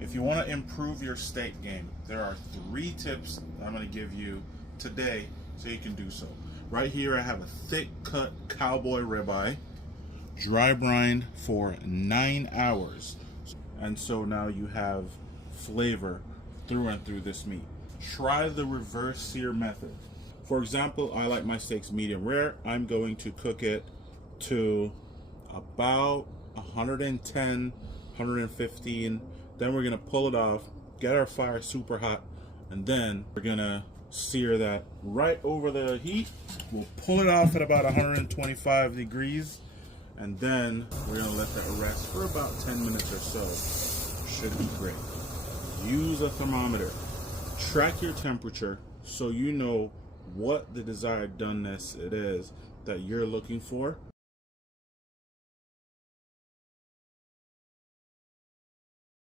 If you want to improve your steak game, there are 3 tips I'm going to give you today so you can do so. Right here I have a thick cut cowboy ribeye, dry brined for 9 hours. And so now you have flavor through and through this meat. Try the reverse sear method. For example, I like my steaks medium rare. I'm going to cook it to about 110, 115. Then we're gonna pull it off, get our fire super hot, and then we're gonna sear that right over the heat. We'll pull it off at about 125 degrees, and then we're gonna let that rest for about 10 minutes or so. Should be great. Use a thermometer. Track your temperature so you know what the desired doneness it is that you're looking for.